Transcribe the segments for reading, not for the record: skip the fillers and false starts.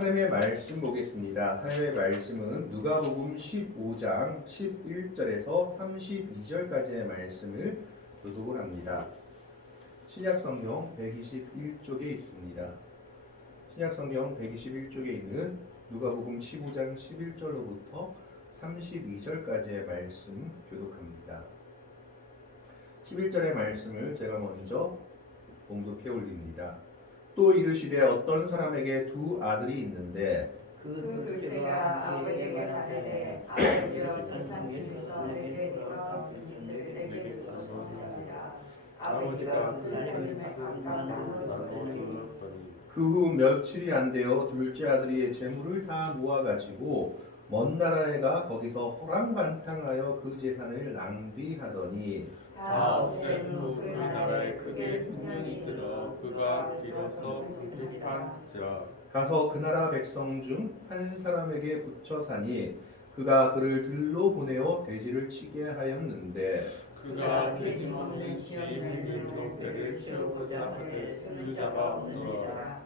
하나님의 말씀 보겠습니다. 하나님의 말씀은 누가복음 15장 11절에서 32절까지의 말씀을 교독을 합니다. 신약성경 121쪽에 있습니다. 신약성경 121쪽에 있는 누가복음 15장 11절로부터 32절까지의 말씀 교독합니다. 11절의 말씀을 제가 먼저 봉독해 올립니다. 또 이르시되 어떤 사람에게 두 아들이 있는데 그 둘째가 아버지에게 말하되 아버지여 세상 중에서 내게 네가 빛을 내게 주소서 하니라. 아버지가 그 삶을 감당하였더니 그 후 며칠이 안 되어 둘째 아들이 재물을 다 모아가지고 먼 나라에 가 거기서 호랑반탕하여 그 재산을 낭비하더니 다 없앤 후 그 나라에 크게 흉년이 들어 그가 비로소 궁핍한지라. 가서 그 나라 백성 중 한 사람에게 붙여 사니 그가 그를 들로 보내어 돼지를 치게 하였는데 그가 돼지 먹는 시인으로 배를 채우고자 하되 그 자가 없노라.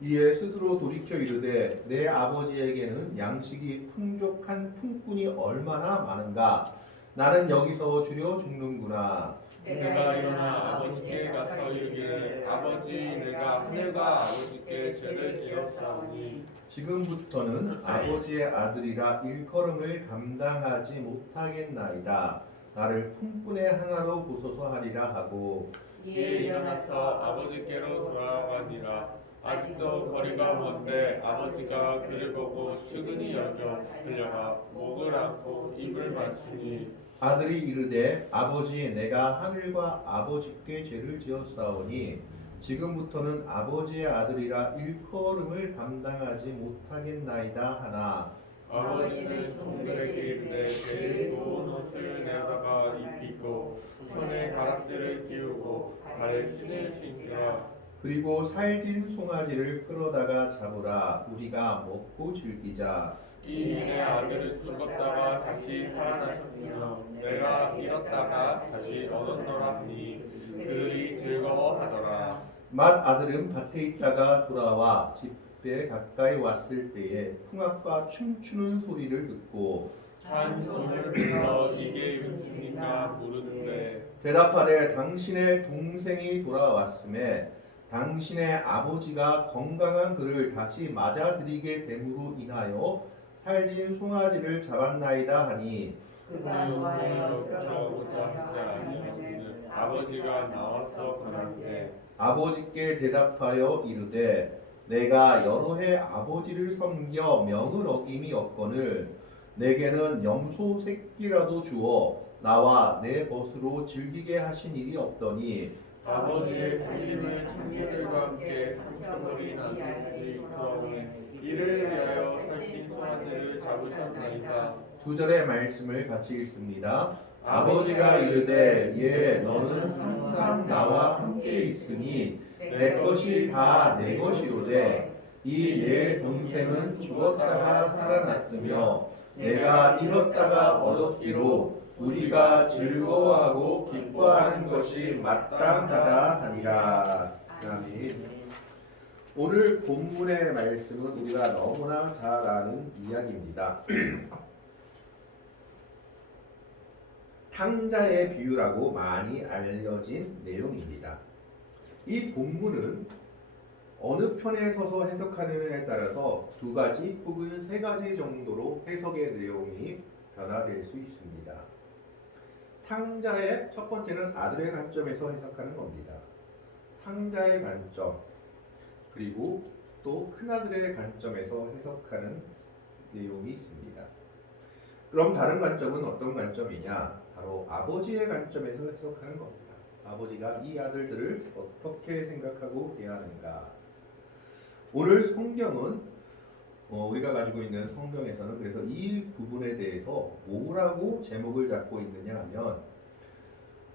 이에 스스로 돌이켜 이르되 내 아버지에게는 양식이 풍족한 품꾼이 얼마나 많은가 나는 여기서 주려 죽는구나. 내가 일어나 아버지께 가서 이르기를 아버지 내가 하늘과 아버지께 죄를 지었사오니 지금부터는 아버지의 아들이라 일컬음을 감당하지 못하겠나이다. 나를 품꾼의 하나로 보소서 하리라 하고 이에 일어나서 아버지께로 돌아가니라. 아직도 거리가 먼데 아버지가 그를 보고 측은히 여겨 달려가 목을 안고 입을 맞추니 아들이 이르되 아버지 내가 하늘과 아버지께 죄를 지었사오니 지금부터는 아버지의 아들이라 일컬음을 감당하지 못하겠나이다 하나 아버지는 종들에게 이르되 제일 좋은 옷을 내다가 입히고 손에 가락지를 띄우고 발에 신을 신기라. 그리고 살진 송아지를 끌어다가 잡으라 우리가 먹고 즐기자. 이 내 아들은 죽었다가 다시 살아났으며 내가 잃었다가 다시 얻었노라 하니 그들이 즐거워하더라. 맏 아들은 밭에 있다가 돌아와 집에 가까이 왔을 때에 풍악과 춤추는 소리를 듣고 한 종을 불러 이게 무슨인가 물으는데 대답하되 당신의 동생이 돌아왔음에 당신의 아버지가 건강한 그를 다시 맞아들이게 됨으로 인하여 살진 송아지를 잡았나이다 하니 그가 노하여 돌아오고자 하지 아니하거늘 아버지가 나와서 가는데 아버지께 대답하여 이르되 내가 여러 해 아버지를 섬겨 명을 어김이 없거늘 내게는 염소 새끼라도 주어 나와 내 벗으로 즐기게 하신 일이 없더니 아버지의 살림을 장녀들과 함께 삼켜버린 아들들이 구하오니 이를 위하여 살찐 송아지를 잡으셨나이다. 두 절의 말씀을 같이 읽습니다. 아버지가 이르되 예 너는 항상 나와 함께 있으니 내 것이 다 내 것이로되 이 내 동생은 죽었다가 살아났으며 내가 잃었다가 얻었기로 우리가 즐거워하고 기뻐하는 것이 마땅하다 하니라. 아멘. 오늘 본문의 말씀은 우리가 너무나 잘 아는 이야기입니다. 탕자의 비유라고 많이 알려진 내용입니다. 이 본문은 어느 편에 서서 해석하느냐에 따라서 두 가지 혹은 세 가지 정도로 해석의 내용이 변화될 수 있습니다. 탕자의 첫 번째는 아들의 관점에서 해석하는 겁니다. 탕자의 관점 그리고 또 큰아들의 관점에서 해석하는 내용이 있습니다. 그럼 다른 관점은 어떤 관점이냐? 바로 아버지의 관점에서 해석하는 겁니다. 아버지가 이 아들들을 어떻게 생각하고 대하는가? 오늘 성경은 우리가 가지고 있는 성경에서는 그래서 이 부분에 대해서 뭐라고 제목을 잡고 있느냐 하면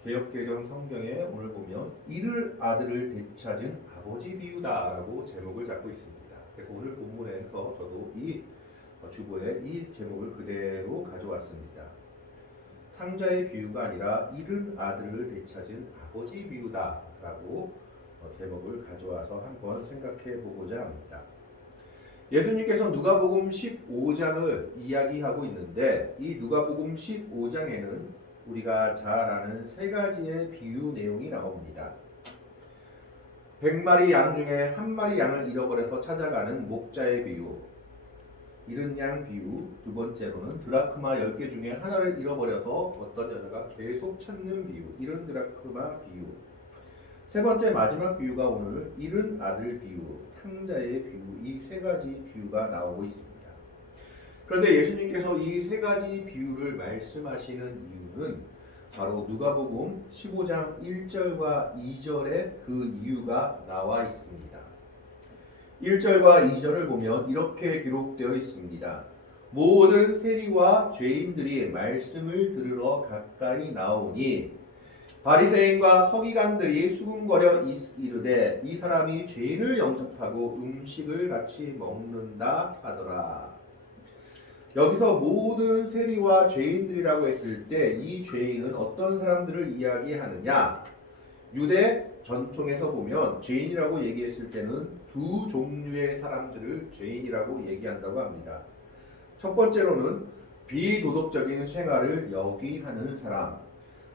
개역개정 성경에 오늘 보면 이를 아들을 되찾은 아버지 비유다라고 제목을 잡고 있습니다. 그래서 오늘 본문에서 저도 이 주보에 이 제목을 그대로 가져왔습니다. 탕자의 비유가 아니라 잃은 아들을 되찾은 아버지 비유다라고 제목을 가져와서 한번 생각해 보고자 합니다. 예수님께서 누가복음 15장을 이야기하고 있는데 이 누가복음 15장에는 우리가 잘 아는 세 가지의 비유 내용이 나옵니다. 100마리 양 중에 한 마리 양을 잃어버려서 찾아가는 목자의 비유, 잃은 양 비유, 두 번째로는 드라크마 10개 중에 하나를 잃어버려서 어떤 여자가 계속 찾는 비유, 잃은 드라크마 비유, 세 번째 마지막 비유가 오늘 잃은 아들 비유, 탕자의 비유, 이 세 가지 비유가 나오고 있습니다. 그런데 예수님께서 이 세 가지 비유를 말씀하시는 이유는 바로 누가복음 15장 1절과 2절에 그 이유가 나와 있습니다. 1절과 2절을 보면 이렇게 기록되어 있습니다. 모든 세리와 죄인들이 말씀을 들으러 가까이 나오니 바리새인과 서기관들이 수군거려 이르되 이 사람이 죄인을 영접하고 음식을 같이 먹는다 하더라. 여기서 모든 세리와 죄인들이라고 했을 때 이 죄인은 어떤 사람들을 이야기하느냐? 유대 전통에서 보면 죄인이라고 얘기했을 때는 두 종류의 사람들을 죄인이라고 얘기한다고 합니다. 첫 번째로는 비도덕적인 생활을 역위하는 사람,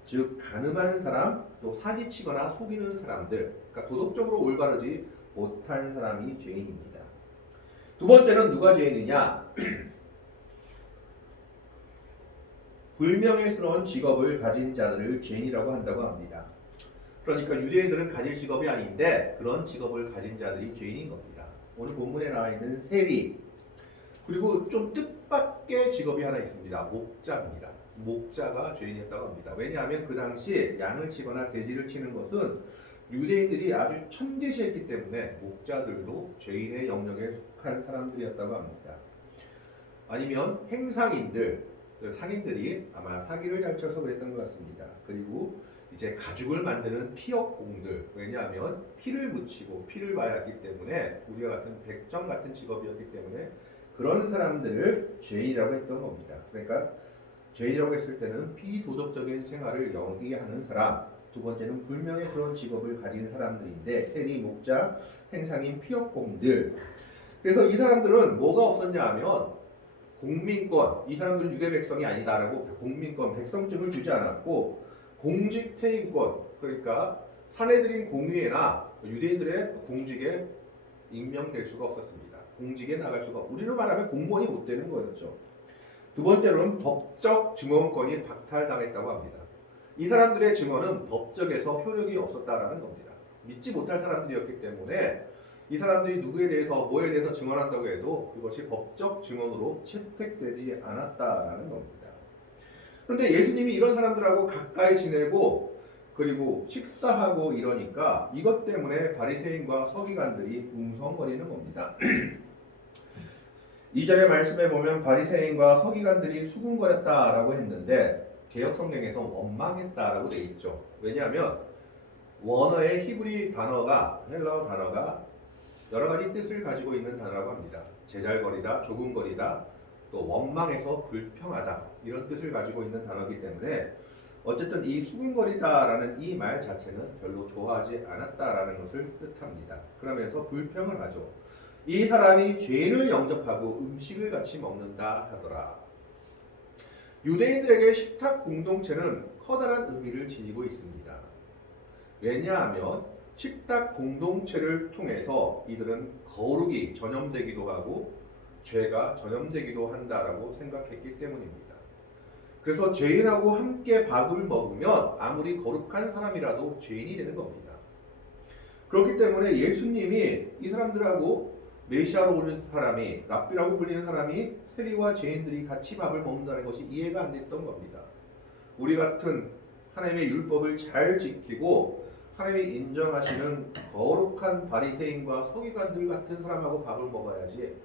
즉 가늠한 사람, 또 사기치거나 속이는 사람들, 그러니까 도덕적으로 올바르지 못한 사람이 죄인입니다. 두 번째는 누가 죄인이냐? 불명예스러운 직업을 가진 자들을 죄인이라고 한다고 합니다. 그러니까 유대인들은 가질 직업이 아닌데 그런 직업을 가진 자들이 죄인인 겁니다. 오늘 본문에 나와 있는 세리, 그리고 좀 뜻밖의 직업이 하나 있습니다. 목자입니다. 목자가 죄인이었다고 합니다. 왜냐하면 그 당시 양을 치거나 돼지를 치는 것은 유대인들이 아주 천재시했기 때문에 목자들도 죄인의 영역에 속한 사람들이었다고 합니다. 아니면 행상인들, 상인들이 아마 사기를 잘 쳐서 그랬던 것 같습니다. 그리고 이제 가죽을 만드는 피역공들, 왜냐하면 피를 묻히고 피를 봐야 하기 때문에 우리와 같은 백정 같은 직업이었기 때문에 그런 사람들을 죄인이라고 했던 겁니다. 그러니까 죄인이라고 했을 때는 비도덕적인 생활을 영위하는 사람, 두 번째는 불명예스러운 직업을 가진 사람들인데 세리, 목자, 행상인, 피역공들. 그래서 이 사람들은 뭐가 없었냐 하면 공민권, 이 사람들은 유대 백성이 아니다라고 공민권, 백성증을 주지 않았고 공직 퇴임권, 그러니까 사내들인 공의회나 유대인들의 공직에 임명될 수가 없었습니다. 공직에 나갈 수가 없고 우리로 말하면 공무원이 못 되는 거였죠. 두 번째로는 법적 증언권이 박탈당했다고 합니다. 이 사람들의 증언은 법적에서 효력이 없었다라는 겁니다. 믿지 못할 사람들이었기 때문에 이 사람들이 누구에 대해서 뭐에 대해서 증언한다고 해도 그것이 법적 증언으로 채택되지 않았다라는 겁니다. 그런데 예수님이 이런 사람들하고 가까이 지내고 그리고 식사하고 이러니까 이것 때문에 바리새인과 서기관들이 웅성거리는 겁니다. 2절의 말씀에 보면 바리새인과 서기관들이 수군거렸다라고 했는데 개역 성경에서 원망했다라고 되어 있죠. 왜냐하면 원어의 히브리 단어가 헬라어 단어가 여러 가지 뜻을 가지고 있는 단어라고 합니다. 제잘거리다, 조금거리다, 또 원망해서 불평하다 이런 뜻을 가지고 있는 단어이기 때문에 어쨌든 이 수군거리다라는 이 말 자체는 별로 좋아하지 않았다라는 것을 뜻합니다. 그러면서 불평을 하죠. 이 사람이 죄인을 영접하고 음식을 같이 먹는다 하더라. 유대인들에게 식탁 공동체는 커다란 의미를 지니고 있습니다. 왜냐하면 식탁 공동체를 통해서 이들은 거룩이 전염되기도 하고 죄가 전염되기도 한다라고 생각했기 때문입니다. 그래서 죄인하고 함께 밥을 먹으면 아무리 거룩한 사람이라도 죄인이 되는 겁니다. 그렇기 때문에 예수님이 이 사람들하고 메시아로 오는 사람이, 랍비라고 불리는 사람이 세리와 죄인들이 같이 밥을 먹는다는 것이 이해가 안 됐던 겁니다. 우리 같은 하나님의 율법을 잘 지키고 하나님이 인정하시는 거룩한 바리새인과 서기관들 같은 사람하고 밥을 먹어야지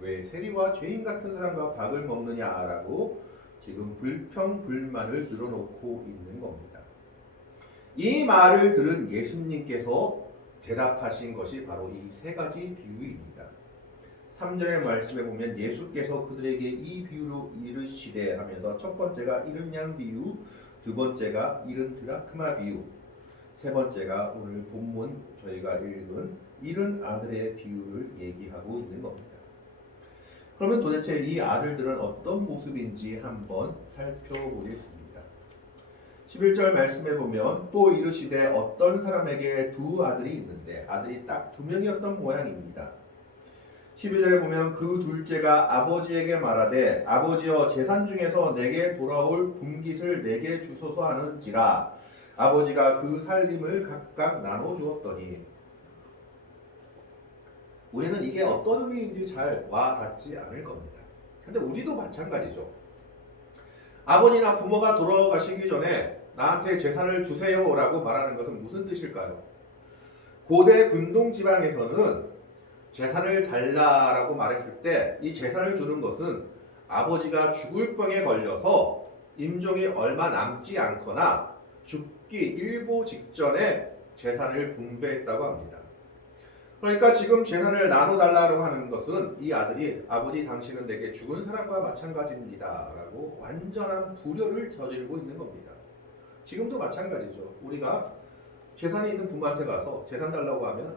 왜 세리와 죄인 같은 사람과 밥을 먹느냐라고 지금 불평 불만을 늘어놓고 있는 겁니다. 이 말을 들은 예수님께서 대답하신 것이 바로 이 세 가지 비유입니다. 3절의 말씀에 보면 예수께서 그들에게 이 비유로 이르시되 하면서 첫 번째가 잃은 양 비유, 두 번째가 잃은 드라크마 비유, 세 번째가 오늘 본문 저희가 읽은 잃은 아들의 비유를 얘기하고 있는 겁니다. 그러면 도대체 이 아들들은 어떤 모습인지 한번 살펴보겠습니다. 11절 말씀해 보면 또 이르시되 어떤 사람에게 두 아들이 있는데 아들이 딱 두 명이었던 모양입니다. 12절에 보면 그 둘째가 아버지에게 말하되 아버지여 재산 중에서 내게 돌아올 분깃을 내게 주소서 하는지라 아버지가 그 살림을 각각 나눠 주었더니 우리는 이게 어떤 의미인지 잘 와닿지 않을 겁니다. 근데 우리도 마찬가지죠. 아버지나 부모가 돌아가시기 전에 나한테 재산을 주세요 라고 말하는 것은 무슨 뜻일까요? 고대 근동 지방에서는 재산을 달라라고 말했을 때 이 재산을 주는 것은 아버지가 죽을 병에 걸려서 임종이 얼마 남지 않거나 죽기 일보 직전에 재산을 분배했다고 합니다. 그러니까 지금 재산을 나눠달라고 하는 것은 이 아들이 아버지 당신은 내게 죽은 사람과 마찬가지입니다 라고 완전한 불효를 저지르고 있는 겁니다. 지금도 마찬가지죠. 우리가 재산이 있는 부모한테 가서 재산 달라고 하면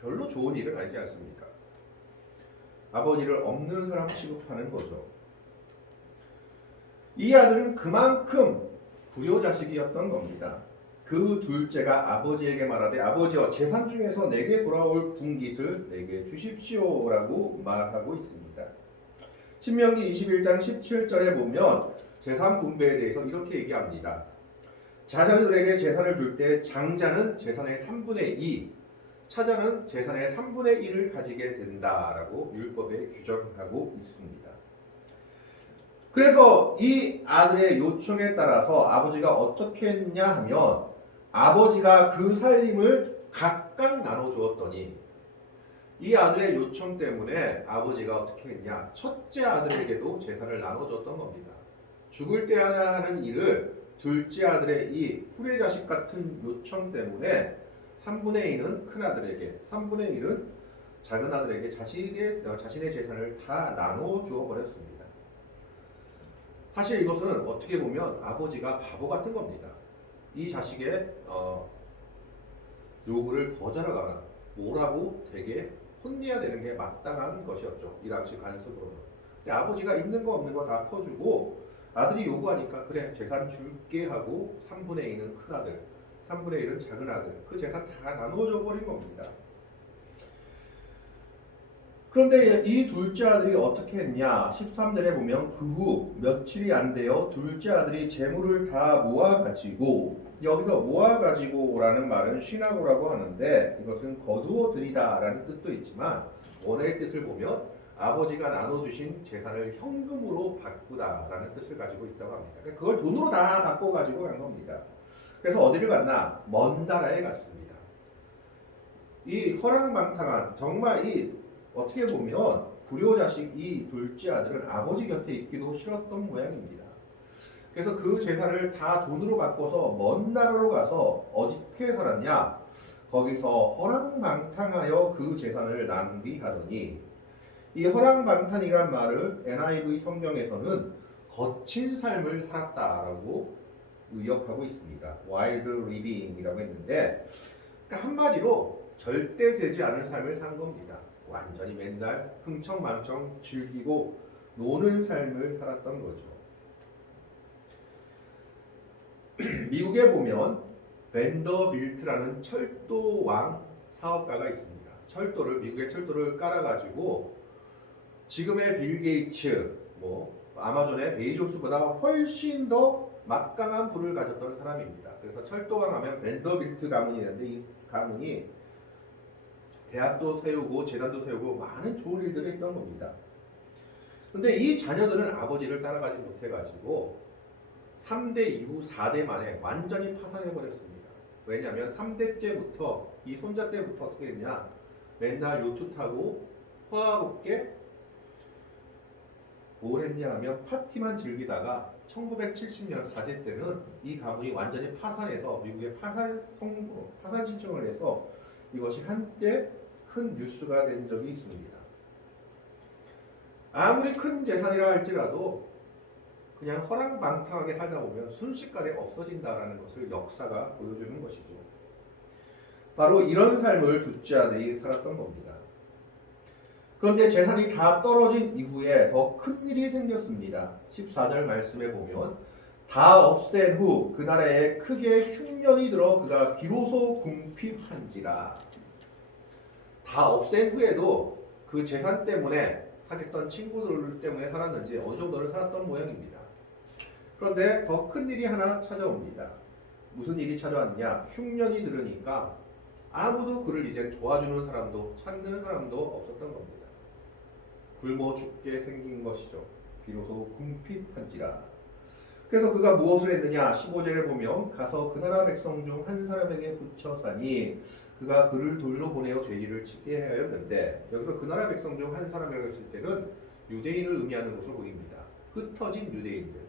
별로 좋은 일은 아니지 않습니까? 아버지를 없는 사람 취급하는 거죠. 이 아들은 그만큼 불효자식이었던 겁니다. 그 둘째가 아버지에게 말하되 아버지여 재산 중에서 내게 돌아올 분깃을 내게 주십시오라고 말하고 있습니다. 신명기 21장 17절에 보면 재산 분배에 대해서 이렇게 얘기합니다. 자녀들에게 재산을 줄 때 장자는 재산의 3분의 2, 차자는 재산의 3분의 1을 가지게 된다라고 율법에 규정하고 있습니다. 그래서 이 아들의 요청에 따라서 아버지가 어떻게 했냐 하면 아버지가 그 살림을 각각 나눠주었더니 이 아들의 요청 때문에 아버지가 어떻게 했냐 첫째 아들에게도 재산을 나눠줬던 겁니다. 죽을 때 하는 일을 둘째 아들의 이 후레자식 같은 요청 때문에 3분의 1은 큰아들에게 3분의 1은 작은 아들에게 자신의 재산을 다 나눠주어 버렸습니다. 사실 이것은 어떻게 보면 아버지가 바보 같은 겁니다. 이 자식의 요구를 거절하거나 뭐라고 되게 혼내야 되는 게 마땅한 것이었죠. 이 당시 관습으로는. 근데 아버지가 있는 거 없는 거 다 퍼주고 아들이 요구하니까 그래 재산 줄게 하고 3분의 2는 큰아들 3분의 1은 작은 아들 그 재산 다 나눠줘 버린 겁니다. 그런데 이 둘째 아들이 어떻게 했냐 13절에 보면 그 후 며칠이 안 되어 둘째 아들이 재물을 다 모아가지고 여기서 모아가지고라는 말은 쉬나고라고 하는데 이것은 거두어들이다 라는 뜻도 있지만 원어의 뜻을 보면 아버지가 나눠주신 재산을 현금으로 바꾸다라는 뜻을 가지고 있다고 합니다. 그걸 돈으로 다 바꿔가지고 간 겁니다. 그래서 어디를 갔나? 먼 나라에 갔습니다. 이 허랑방탕한 정말 이 어떻게 보면 불효자식 이 둘째 아들은 아버지 곁에 있기도 싫었던 모양입니다. 그래서 그 재산을 다 돈으로 바꿔서 먼 나라로 가서 어떻게 살았냐? 거기서 허랑방탕하여 그 재산을 낭비하더니 이 허랑방탕이란 말을 NIV 성경에서는 거친 삶을 살았다라고 의역하고 있습니다. wild living이라고 했는데 그러니까 한마디로 절대 되지 않을 삶을 산 겁니다. 완전히 맨날 흥청망청 즐기고 노는 삶을 살았던 거죠. 미국에 보면 밴더빌트라는 철도왕 사업가가 있습니다. 미국의 철도를 깔아가지고 지금의 빌 게이츠, 아마존의 베이조스보다 훨씬 더 막강한 부를 가졌던 사람입니다. 그래서 철도왕 하면 밴더빌트 가문이 있는데 이 가문이 대학도 세우고 재단도 세우고 많은 좋은 일들을 했던 겁니다. 근데 이 자녀들은 아버지를 따라가지 못해가지고 3대 이후 4대 만에 완전히 파산해버렸습니다. 왜냐하면 3대째부터 이 손자 때부터 어떻게 했냐 맨날 요트 타고 화롭게 뭘 했냐 하면 파티만 즐기다가 1970년 4대 때는 이 가문이 완전히 파산해서 미국에 파산 신청을 해서 이것이 한때 큰 뉴스가 된 적이 있습니다. 아무리 큰 재산이라 할지라도 그냥 허랑방탕하게 살다 보면 순식간에 없어진다라는 것을 역사가 보여주는 것이죠. 바로 이런 삶을 둘째 아들이 살았던 겁니다. 그런데 재산이 다 떨어진 이후에 더 큰 일이 생겼습니다. 14절 말씀에 보면 다 없앤 후 그 나라에 크게 흉년이 들어 그가 비로소 궁핍한지라. 다 없앤 후에도 그 재산 때문에 사귀었던 친구들 때문에 살았는지 어느 정도를 살았던 모양입니다. 그런데 더 큰 일이 하나 찾아옵니다. 무슨 일이 찾아왔냐? 흉년이 들으니까 아무도 그를 이제 도와주는 사람도 찾는 사람도 없었던 겁니다. 굶어 죽게 생긴 것이죠. 비로소 궁핍한지라. 그래서 그가 무엇을 했느냐? 15절에 보면 가서 그 나라 백성 중 한 사람에게 붙여 사니 그가 그를 돌로 보내어 돼지를 치게 하였는데, 여기서 그 나라 백성 중 한 사람이라고 했을 때는 유대인을 의미하는 것으로 보입니다. 흩어진 유대인들,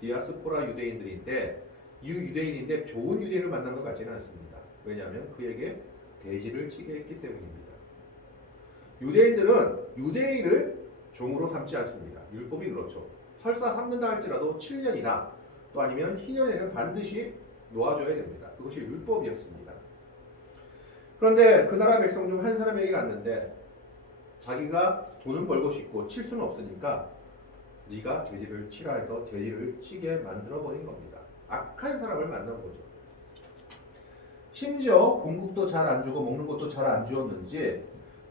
디아스포라 유대인들인데 이 유대인인데 좋은 유대인을 만난 것 같지는 않습니다. 왜냐하면 그에게 돼지를 치게 했기 때문입니다. 유대인들은 유대인을 종으로 삼지 않습니다. 율법이 그렇죠. 설사 삼는다 할지라도 7년이나 또 아니면 희년에는 반드시 놓아줘야 됩니다. 그것이 율법이었습니다. 그런데 그 나라 백성 중 한 사람에게 갔는데 자기가 돈을 벌고 싶고 칠 수는 없으니까 네가 돼지를 치라 해서 돼지를 치게 만들어 버린 겁니다. 악한 사람을 만난 거죠. 심지어 공국도 잘 안 주고 먹는 것도 잘 안 주었는지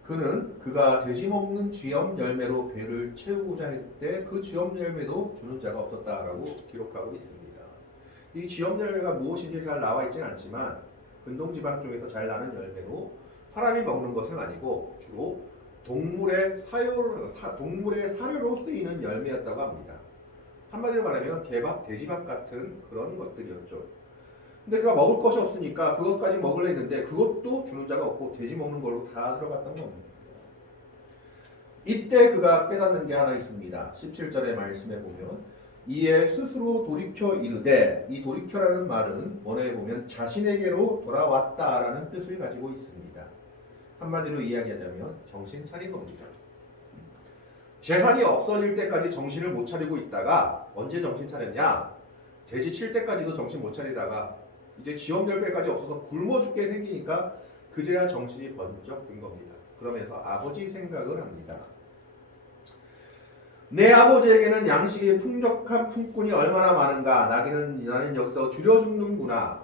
그가 돼지 먹는 쥐염 열매로 배를 채우고자 했을 그 쥐염 열매도 주는 자가 없었다라고 기록하고 있습니다. 이 쥐염 열매가 무엇인지 잘 나와 있지는 않지만 근동지방 쪽에서 잘 나는 열매로 사람이 먹는 것은 아니고 주로 동물의 사료로 쓰이는 열매였다고 합니다. 한마디로 말하면 개밥, 돼지밥 같은 그런 것들이었죠. 근데 그가 먹을 것이 없으니까 그것까지 먹으려 했는데 그것도 주는 자가 없고 돼지 먹는 걸로 다 들어갔던 겁니다. 이때 그가 깨닫는 게 하나 있습니다. 17절의 말씀에 보면 이에 스스로 돌이켜 이르되, 이 돌이켜라는 말은 원어에 보면 자신에게로 돌아왔다라는 뜻을 가지고 있습니다. 한마디로 이야기하자면 정신 차린 겁니다. 재산이 없어질 때까지 정신을 못 차리고 있다가 언제 정신 차렸냐? 돼지 칠 때까지도 정신 못 차리다가 이제 쥐염 열매까지 없어서 굶어 죽게 생기니까 그제야 정신이 번쩍 든 겁니다. 그러면서 아버지 생각을 합니다. 내 아버지에게는 양식이 풍족한 품꾼이 얼마나 많은가. 나는 여기서 줄여 죽는구나.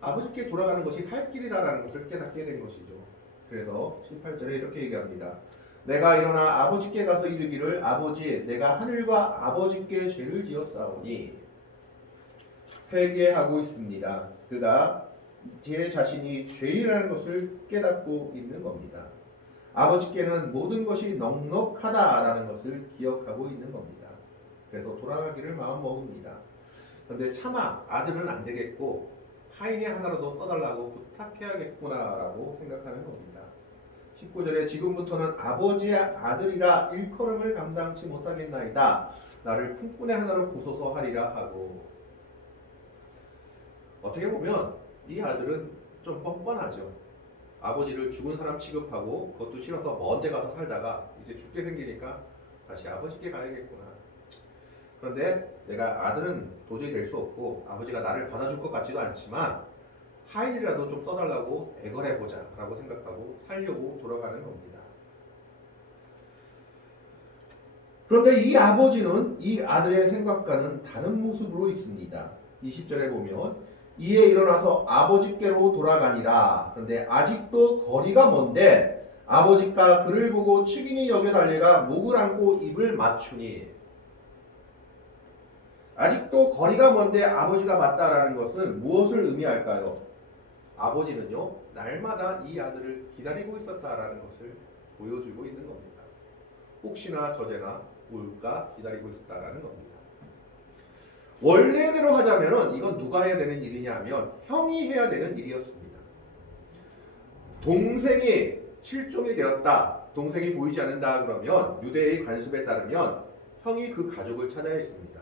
아버지께 돌아가는 것이 살 길이다라는 것을 깨닫게 된 것이죠. 그래서 18절에 이렇게 얘기합니다. 내가 일어나 아버지께 가서 이르기를 아버지, 내가 하늘과 아버지께 죄를 지었사오니. 회개하고 있습니다. 그가 제 자신이 죄인이라는 것을 깨닫고 있는 겁니다. 아버지께는 모든 것이 넉넉하다라는 것을 기억하고 있는 겁니다. 그래서 돌아가기를 마음먹습니다. 그런데 차마 아들은 안 되겠고 하인이 하나라도 써달라고 부탁해야겠구나라고 생각하는 겁니다. 19절에 지금부터는 아버지의 아들이라 일컬음을 감당치 못하겠나이다. 나를 품꾼의 하나로 보소서 하리라 하고. 어떻게 보면 이 아들은 좀 뻔뻔하죠. 아버지를 죽은 사람 취급하고 그것도 싫어서 먼 데 가서 살다가 이제 죽게 생기니까 다시 아버지께 가야겠구나. 그런데 내가 아들은 도저히 될 수 없고 아버지가 나를 받아줄 것 같지도 않지만 하인이라도 좀 써달라고 애걸해보자 라고 생각하고 살려고 돌아가는 겁니다. 그런데 이 아버지는 이 아들의 생각과는 다른 모습으로 있습니다. 20절에 보면 이에 일어나서 아버지께로 돌아가니라. 그런데 아직도 거리가 먼데 아버지가 그를 보고 측은히 여겨 달려가 목을 안고 입을 맞추니. 아직도 거리가 먼데 아버지가 맞다라는 것은 무엇을 의미할까요? 아버지는요, 날마다 이 아들을 기다리고 있었다라는 것을 보여주고 있는 겁니다. 혹시나 저제나 올까 기다리고 있었다라는 겁니다. 원래대로 하자면은 이건 누가 해야 되는 일이냐 하면 형이 해야 되는 일이었습니다. 동생이 실종이 되었다, 동생이 보이지 않는다 그러면 유대의 관습에 따르면 형이 그 가족을 찾아야 했습니다.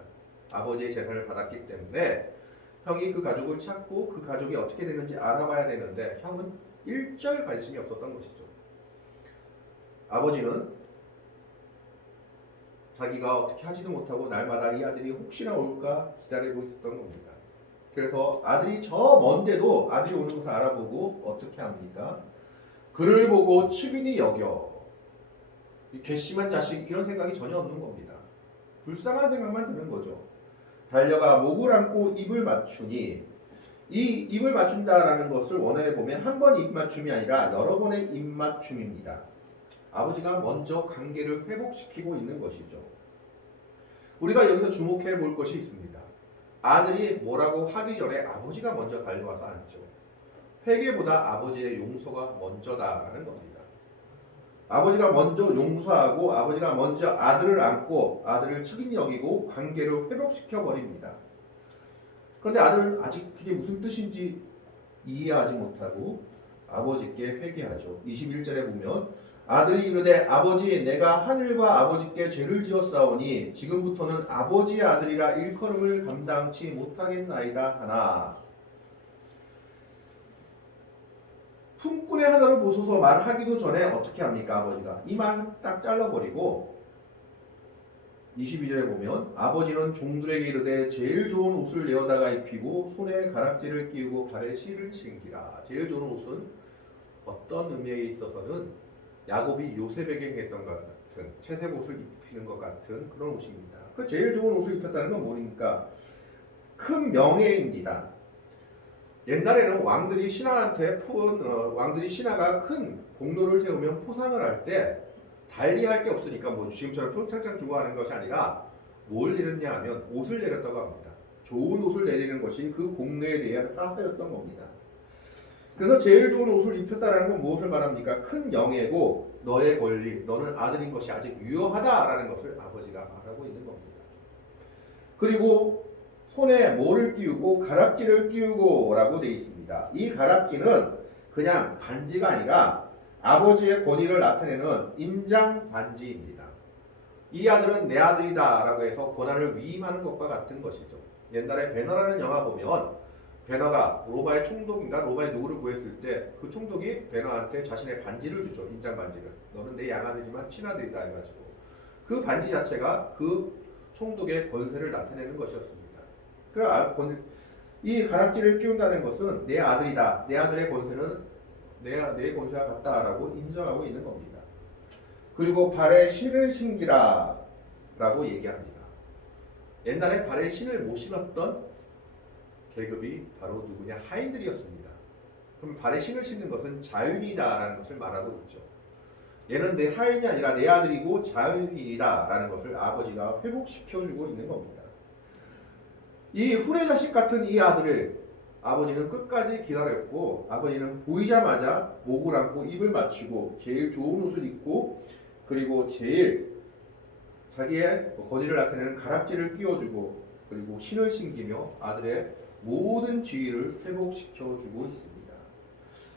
아버지의 재산을 받았기 때문에 형이 그 가족을 찾고 그 가족이 어떻게 되는지 알아봐야 되는데 형은 일절 관심이 없었던 것이죠. 아버지는 자기가 어떻게 하지도 못하고 날마다 이 아들이 혹시나 올까 기다리고 있었던 겁니다. 그래서 아들이 저 먼데도 아들이 오는 것을 알아보고 어떻게 합니까? 그를 보고 측은히 여겨. 이 괘씸한 자식 이런 생각이 전혀 없는 겁니다. 불쌍한 생각만 드는 거죠. 달려가 목을 안고 입을 맞추니 이 입을 맞춘다라는 것을 원어에 보면 한 번 입 맞춤이 아니라 여러 번의 입 맞춤입니다. 아버지가 먼저 관계를 회복시키고 있는 것이죠. 우리가 여기서 주목해 볼 것이 있습니다. 아들이 뭐라고 하기 전에 아버지가 먼저 달려와서 앉죠. 회개보다 아버지의 용서가 먼저다라는 겁니다. 아버지가 먼저 용서하고 아버지가 먼저 아들을 안고 아들을 측인히 여기고 관계를 회복시켜 버립니다. 그런데 아들은 아직 그게 무슨 뜻인지 이해하지 못하고 아버지께 회개하죠. 21절에 보면 아들이 이르되 아버지 내가 하늘과 아버지께 죄를 지었사오니 지금부터는 아버지의 아들이라 일컬음을 감당치 못하겠나이다 하나 품꾼의 하나로 보소서 말하기도 전에 어떻게 합니까? 아버지가 이 말 딱 잘라버리고 22절에 보면 아버지는 종들에게 이르되 제일 좋은 옷을 내어다가 입히고 손에 가락지를 끼우고 발에 실을 신기라. 제일 좋은 옷은 어떤 의미에 있어서는 야곱이 요셉에게 행했던 것 같은 채색 옷을 입히는 것 같은 그런 옷입니다. 그 제일 좋은 옷을 입혔다는 건 뭐니까 큰 명예입니다. 옛날에는 왕들이 신하한테 왕들이 신하가 큰 공로를 세우면 포상을 할 때 달리할 게 없으니까 뭐 지금처럼 표창장 주고 하는 것이 아니라 뭘 내렸냐 하면 옷을 내렸다고 합니다. 좋은 옷을 내리는 것이 그 공로에 대한 따서였던 겁니다. 그래서 제일 좋은 옷을 입혔다라는 건 무엇을 말합니까? 큰 명예고 너의 권리, 너는 아들인 것이 아직 유효하다라는 것을 아버지가 말하고 있는 겁니다. 그리고 손에 뭐를 끼우고 가락지를 끼우고 라고 되어 있습니다. 이 가락지는 그냥 반지가 아니라 아버지의 권위를 나타내는 인장 반지입니다. 이 아들은 내 아들이다 라고 해서 권한을 위임하는 것과 같은 것이죠. 옛날에 배너라는 영화 보면 배너가 로마의 총독인가 로마의 누구를 구했을 때 그 총독이 배너한테 자신의 반지를 주죠. 인장 반지를. 너는 내 양아들이지만 친아들이다 해가지고 그 반지 자체가 그 총독의 권세를 나타내는 것이었습니다. 이 가락지를 끼운다는 것은 내 아들이다. 내 아들의 권세는 내 권세와 같다라고 인정하고 있는 겁니다. 그리고 발에 신을 신기라 라고 얘기합니다. 옛날에 발에 신을 못 신었던 계급이 바로 누구냐? 하인들이었습니다. 그럼 발에 신을 신는 것은 자유인이다라는 것을 말하고 있죠. 얘는 내 하인이 아니라 내 아들이고 자유인이다라는 것을 아버지가 회복시켜주고 있는 겁니다. 이 후레자식 같은 이 아들을 아버지는 끝까지 기다렸고 아버지는 보이자마자 목을 안고 입을 맞추고 제일 좋은 옷을 입고 그리고 제일 자기의 권위를 나타내는 가락지를 끼워주고 그리고 신을 신기며 아들의 모든 지위를 회복시켜주고 있습니다.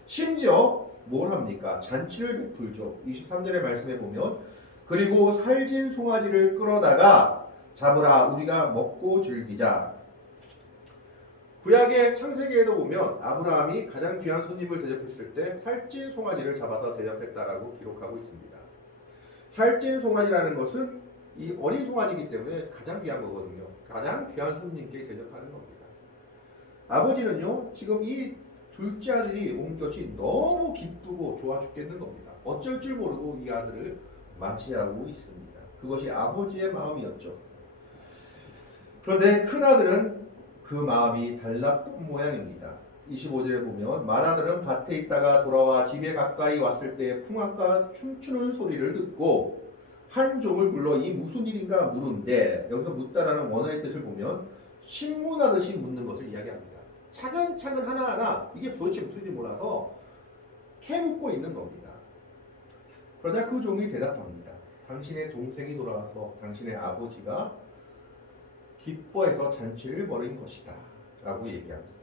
심지어 뭘 합니까? 잔치를 베풀죠. 23절의 말씀에 보면 그리고 살진 송아지를 끌어다가 잡으라 우리가 먹고 즐기자. 구약의 창세기에도 보면 아브라함이 가장 귀한 손님을 대접했을 때 살찐 송아지를 잡아서 대접했다라고 기록하고 있습니다. 살찐 송아지라는 것은 이 어린 송아지이기 때문에 가장 귀한 거거든요. 가장 귀한 손님께 대접하는 겁니다. 아버지는요 지금 이 둘째 아들이 온 것이 너무 기쁘고 좋아 죽겠는 겁니다. 어쩔 줄 모르고 이 아들을 맞이하고 있습니다. 그것이 아버지의 마음이었죠. 그런데 큰 아들은 그 마음이 달랐던 모양입니다. 25절에 보면 맏아들은 밭에 있다가 돌아와 집에 가까이 왔을 때 풍악과 춤추는 소리를 듣고 한 종을 불러 이 무슨 일인가 물은데 여기서 묻다라는 원어의 뜻을 보면 신문하듯이 묻는 것을 이야기합니다. 차근차근 하나하나 이게 도대체 무슨 일인지 몰라서 캐묻고 있는 겁니다. 그러자 그 종이 대답합니다. 당신의 동생이 돌아와서 당신의 아버지가 기뻐해서 잔치를 벌인 것이다 라고 얘기합니다.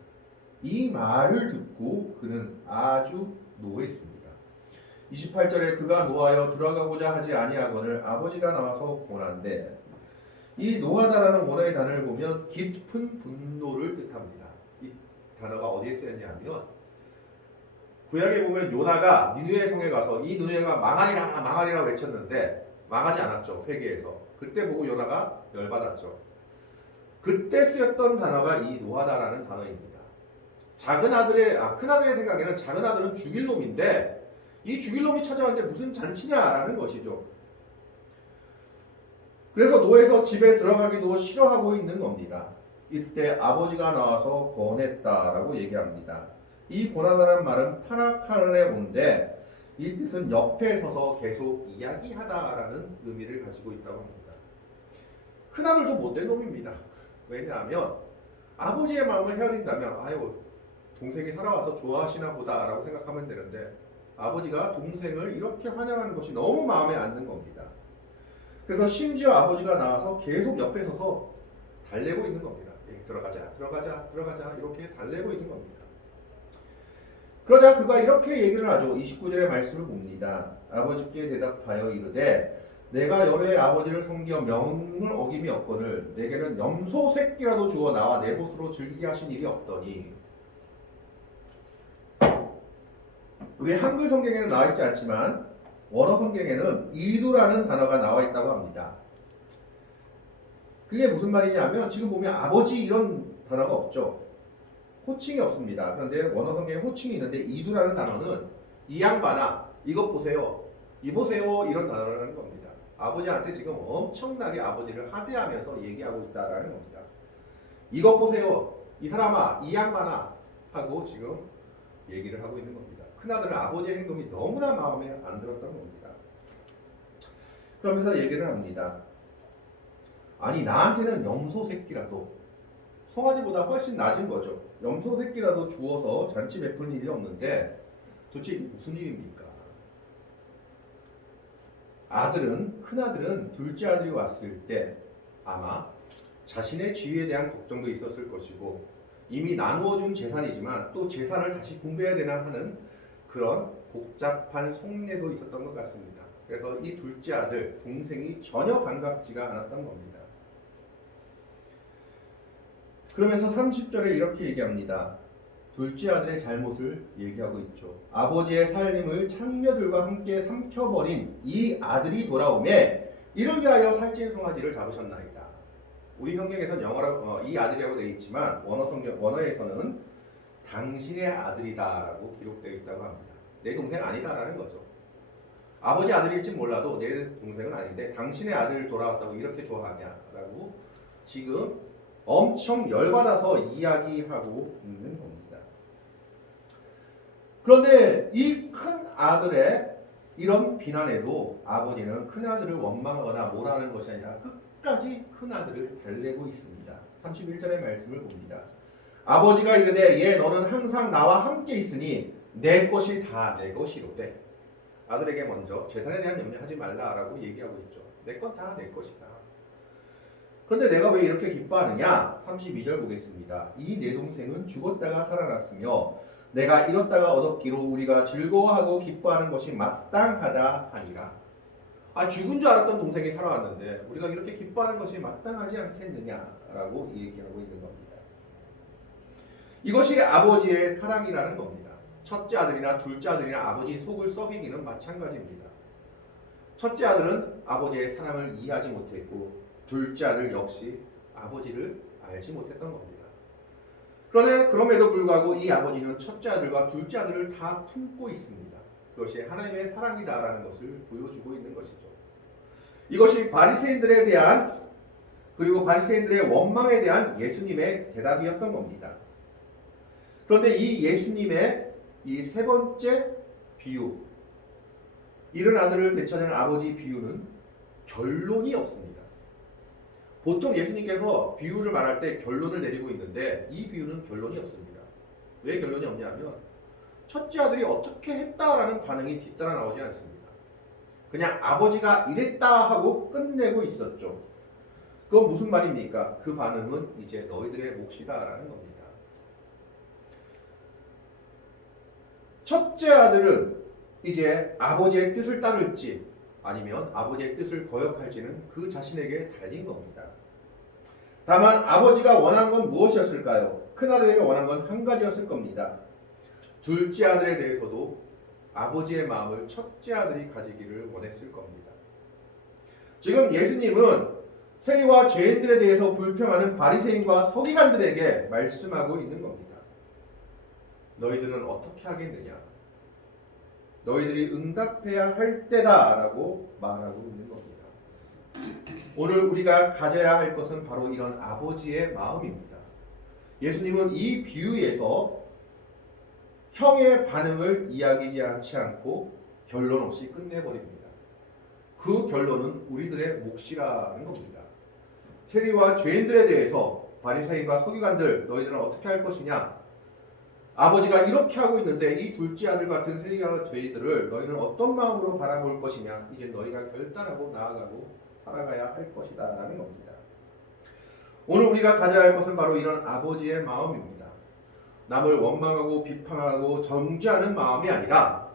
이 말을 듣고 그는 아주 노했습니다. 28절에 그가 노하여 들어가고자 하지 아니하거늘 아버지가 나와서 보난데 이 노하다라는 원어의 단어를 보면 깊은 분노를 뜻합니다. 이 단어가 어디에 쓰였냐면 구약에 보면 요나가 니느웨 성에 가서 이 니느웨가 망하리라 망하리라 외쳤는데 망하지 않았죠. 회개해서. 그때 보고 요나가 열받았죠. 그때 쓰였던 단어가 이 노하다라는 단어입니다. 큰 아들의 생각에는 작은 아들은 죽일 놈인데 이 죽일 놈이 찾아왔는데 무슨 잔치냐라는 것이죠. 그래서 노에서 집에 들어가기도 싫어하고 있는 겁니다. 이때 아버지가 나와서 권했다라고 얘기합니다. 이 권하다는 말은 파라칼레온데 이 뜻은 옆에 서서 계속 이야기하다라는 의미를 가지고 있다고 합니다. 큰아들도 못된 놈입니다. 왜냐하면 아버지의 마음을 헤아린다면 아유 동생이 살아와서 좋아하시나 보다라고 생각하면 되는데 아버지가 동생을 이렇게 환영하는 것이 너무 마음에 안 든 겁니다. 그래서 심지어 아버지가 나와서 계속 옆에 서서 달래고 있는 겁니다. 예, 들어가자 이렇게 달래고 있는 겁니다. 그러자 그가 이렇게 얘기를 하죠. 29절의 말씀을 봅니다. 아버지께 대답하여 이르되 내가 여러 아버지를 섬겨 명을 어김이 없거늘 내게는 염소 새끼라도 주어 나와 내 곳으로 즐기게 하신 일이 없더니. 우리 한글 성경에는 나와 있지 않지만 원어 성경에는 이두라는 단어가 나와 있다고 합니다. 그게 무슨 말이냐면 지금 보면 아버지 이런 단어가 없죠. 호칭이 없습니다. 그런데 원어 성경에 호칭이 있는데 이두라는 단어는 이 양반아 이것 보세요. 이보세요 이런 단어라는 겁니다. 아버지한테 지금 엄청나게 아버지를 하대하면서 얘기하고 있다라는 겁니다. 이것 보세요. 이 사람아 이 양반아 하고 지금 얘기를 하고 있는 겁니다. 큰아들은 아버지의 행동이 너무나 마음에 안 들었던 겁니다. 그러면서 얘기를 합니다. 아니 나한테는 염소 새끼라도 송아지보다 훨씬 낮은 거죠. 염소 새끼라도 주워서 잔치 베푸는 일이 없는데 도대체 이게 무슨 일입니까? 큰아들은 둘째 아들이 왔을 때 아마 자신의 지위에 대한 걱정도 있었을 것이고 이미 나누어준 재산이지만 또 재산을 다시 분배해야 되나 하는 그런 복잡한 속내도 있었던 것 같습니다. 그래서 이 둘째 아들, 동생이 전혀 반갑지가 않았던 겁니다. 그러면서 30절에 이렇게 얘기합니다. 둘째 아들의 잘못을 얘기하고 있죠. 아버지의 살림을 창녀들과 함께 삼켜버린 이 아들이 돌아오매 이를 위하여 살찐 송아지를 잡으셨나이다. 우리 성경에서는 영어로 이 아들이라고 되어 있지만 원어에서는 당신의 아들이다라고 기록되어 있다고 합니다. 내 동생 아니다라는 거죠. 아버지 아들일지 몰라도 내 동생은 아닌데 당신의 아들 돌아왔다고 이렇게 좋아하냐라고 지금 엄청 열받아서 이야기하고 있는 겁니다. 그런데 이 큰 아들의 이런 비난에도 아버지는 큰 아들을 원망하거나 뭐라는 것이 아니라 끝까지 큰 아들을 달래고 있습니다. 31절의 말씀을 봅니다. 아버지가 이르되 얘 너는 항상 나와 함께 있으니 내 것이 다 내 것이로되. 아들에게 먼저 재산에 대한 염려하지 말라라고 얘기하고 있죠. 내 건 다 내 것이다. 그런데 내가 왜 이렇게 기뻐하느냐? 32절 보겠습니다. 이 내 동생은 죽었다가 살아났으며 내가 잃었다가 얻었기로 우리가 즐거워하고 기뻐하는 것이 마땅하다 하니라. 죽은 줄 알았던 동생이 살아왔는데 우리가 이렇게 기뻐하는 것이 마땅하지 않겠느냐라고 얘기하고 있는 겁니다. 이것이 아버지의 사랑이라는 겁니다. 첫째 아들이나 둘째 아들이나 아버지 속을 썩이기는 마찬가지입니다. 첫째 아들은 아버지의 사랑을 이해하지 못했고 둘째 아들 역시 아버지를 알지 못했던 겁니다. 그러나 그럼에도 불구하고 이 아버지는 첫째 아들과 둘째 아들을 다 품고 있습니다. 그것이 하나님의 사랑이다라는 것을 보여주고 있는 것이죠. 이것이 바리새인들에 대한 그리고 바리새인들의 원망에 대한 예수님의 대답이었던 겁니다. 그런데 이 예수님의 이 세 번째 비유, 잃은 아들을 되찾는 아버지 비유는 결론이 없습니다. 보통 예수님께서 비유를 말할 때 결론을 내리고 있는데 이 비유는 결론이 없습니다. 왜 결론이 없냐면 첫째 아들이 어떻게 했다라는 반응이 뒤따라 나오지 않습니다. 그냥 아버지가 이랬다 하고 끝내고 있었죠. 그건 무슨 말입니까? 그 반응은 이제 너희들의 몫이다라는 겁니다. 첫째 아들은 이제 아버지의 뜻을 따를지 아니면 아버지의 뜻을 거역할지는 그 자신에게 달린 겁니다. 다만 아버지가 원한 건 무엇이었을까요? 큰아들에게 원한 건 한 가지였을 겁니다. 둘째 아들에 대해서도 아버지의 마음을 첫째 아들이 가지기를 원했을 겁니다. 지금 예수님은 세리와 죄인들에 대해서 불평하는 바리새인과 서기관들에게 말씀하고 있는 겁니다. 너희들은 어떻게 하겠느냐? 너희들이 응답해야 할 때다라고 말하고 있는 겁니다. 오늘 우리가 가져야 할 것은 바로 이런 아버지의 마음입니다. 예수님은 이 비유에서 형의 반응을 이야기하지 않고 결론 없이 끝내버립니다. 그 결론은 우리들의 몫이라는 겁니다. 세리와 죄인들에 대해서 바리새인과 서기관들 너희들은 어떻게 할 것이냐? 아버지가 이렇게 하고 있는데 이 둘째 아들 같은 세리와 죄인들을 너희는 어떤 마음으로 바라볼 것이냐? 이제 너희가 결단하고 나아가고 살아가야 할 것이다 라는 겁니다. 오늘 우리가 가져야 할 것은 바로 이런 아버지의 마음입니다. 남을 원망하고 비판하고 정죄하는 마음이 아니라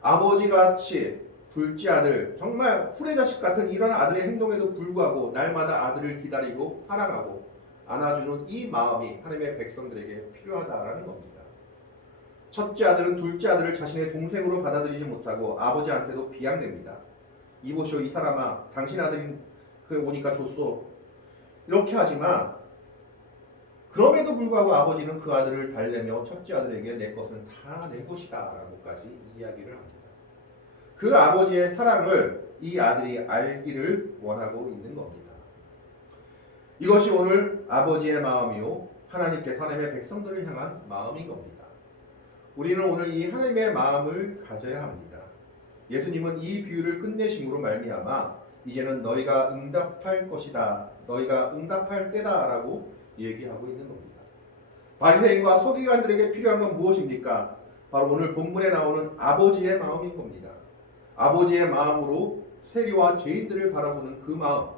아버지같이 둘째 아들, 정말 후레자식 같은 이런 아들의 행동에도 불구하고 날마다 아들을 기다리고 사랑하고 안아주는 이 마음이 하나님의 백성들에게 필요하다라는 겁니다. 첫째 아들은 둘째 아들을 자신의 동생으로 받아들이지 못하고 아버지한테도 비양됩니다. 이보시오 이 사람아 당신 아들이 오니까 줬소 이렇게 하지만 그럼에도 불구하고 아버지는 그 아들을 달래며 첫째 아들에게 내 것은 다 내 것이다 라고까지 이야기를 합니다. 그 아버지의 사랑을 이 아들이 알기를 원하고 있는 겁니다. 이것이 오늘 아버지의 마음이요 하나님께서 하나님의 백성들을 향한 마음인 겁니다. 우리는 오늘 이 하나님의 마음을 가져야 합니다. 예수님은 이 비유를 끝내심으로 말미암아 이제는 너희가 응답할 것이다. 너희가 응답할 때다 라고 얘기하고 있는 겁니다. 바리새인과 서기관들에게 필요한 건 무엇입니까? 바로 오늘 본문에 나오는 아버지의 마음인 겁니다. 아버지의 마음으로 세리와 죄인들을 바라보는 그 마음.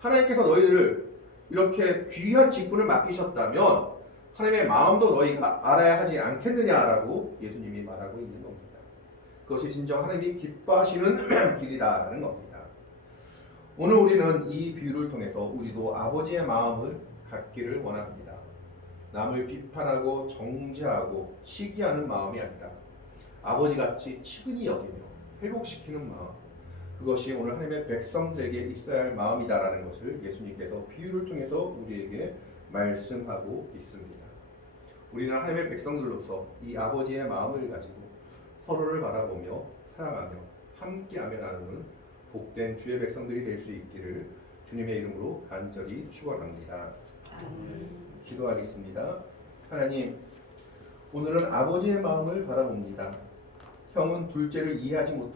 하나님께서 너희들을 이렇게 귀한 직분을 맡기셨다면 하나님의 마음도 너희가 알아야 하지 않겠느냐라고 예수님이 말하고 있는 겁니다. 그것이 진정 하나님이 기뻐하시는 길이다라는 겁니다. 오늘 우리는 이 비유를 통해서 우리도 아버지의 마음을 갖기를 원합니다. 남을 비판하고 정죄하고 시기하는 마음이 아니라 아버지같이 치근히 여기며 회복시키는 마음, 그것이 오늘 하나님의 백성들에게 있어야 할 마음이다라는 것을 예수님께서 비유를 통해서 우리에게 말씀하고 있습니다. 우리는 하나님의 백성들로서 이 아버지의 마음을 가지고 서로를 바라보며 사랑하며 함께하며 나누는 복된 주의 백성들이 될 수 있기를 주님의 이름으로 간절히 축원합니다. 기도하겠습니다. 하나님, 오늘은 아버지의 마음을 바라봅니다. 형은 둘째를 이해하지 못하고